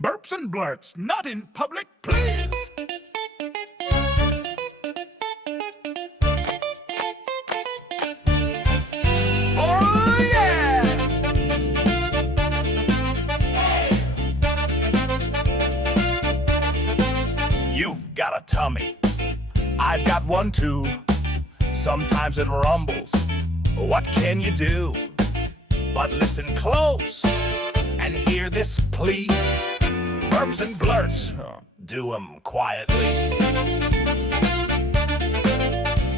Burps and blurts, not in public, please. Oh, yeah! You've got a tummy. I've got one too. Sometimes it rumbles. What can you do? But listen close and hear this plea. Burps and blurts, do 'em quietly.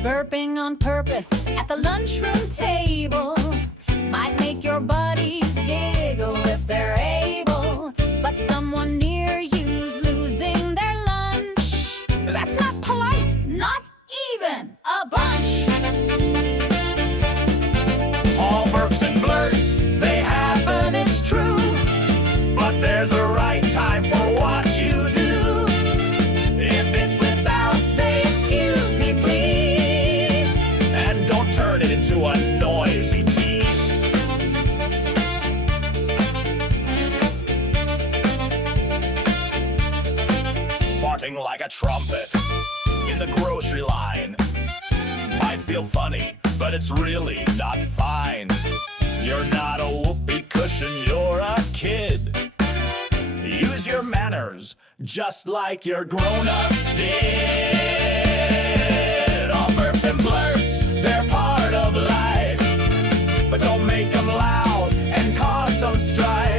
Burping on purpose at the lunchroom table might make your buddies giggle if they're able. But someone near you's losing their lunch. That's not polite, not even a bunch. All burps and blurts, they happen, it's true. But there's a right time for what you do. If it slips out, say excuse me please, and don't turn it into a noisy tease. Farting like a trumpet in the grocery line might feel funny, but it's really not fine. You're not a whoopee cushion, you're a kid. Use your manners just like your grown-ups did. All burps and blurts, they're part of life, but don't make them loud and cause some strife.